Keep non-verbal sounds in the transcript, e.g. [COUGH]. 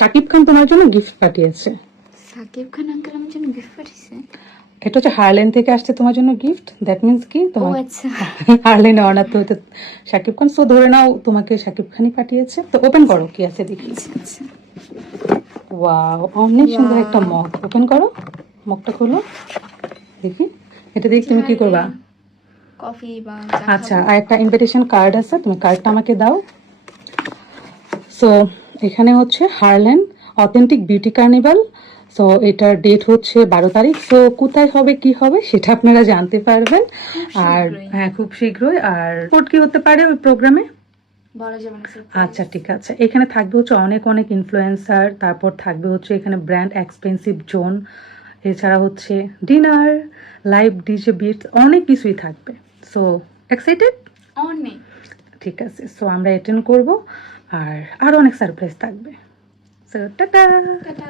শাকিব খান তোমার জন্য গিফট পাঠিয়েছে। সাকিব খান আঙ্কেল আমার জন্য গিফট পাঠিয়েছে? এটা হচ্ছে হারলেন থেকে আসছে তোমার জন্য গিফট দ্যাট মিন্স কি? ও তোমার আচ্ছা। [LAUGHS] হারলেন অনার তো হচ্ছে খান। সো ধরে নাও তোমাকে শাকিব খানই পাঠিয়েছে। তো ওপেন করো কি আছে দেখি। আচ্ছা আচ্ছা। ওয়াও অনেক সুন্দর একটা মগ। ওপেন করো মগটা খোলো। দেখি। এটা দেখি তুমি কি করবা? কফি বা আচ্ছা আর একটা ইনভিটেশন কার্ড আছে। তুমি কার্ডটা আমাকে দাও। সো এখানে হচ্ছে Harland authentic beauty carnival so এটার ডেট হচ্ছে বারো তারিখ সো কোথায় হবে কি হবে সেটা আপনারা জানতে পারবেন। আর হ্যাঁ খুব শীঘ্রই। আর কোড কি হতে পারে ওই প্রোগ্রামে। আচ্ছা ঠিক আছে। এখানে থাকবে হচ্ছে অনেক অনেক ইনফ্লুয়েন্সার তারপর থাকবে হচ্ছে এখানে ব্র্যান্ড এক্সপেন্সিভ জোন এছাড়া হচ্ছে ডিনার লাইভ ডিজে বিট অনেক কিছুই থাকবে। সো এক্সাইটেড অনেক। ঠিক আছে সো আমরা অ্যাটেন্ড করব আর আরও অনেক সারপ্রাইজ থাকবে। So tata tata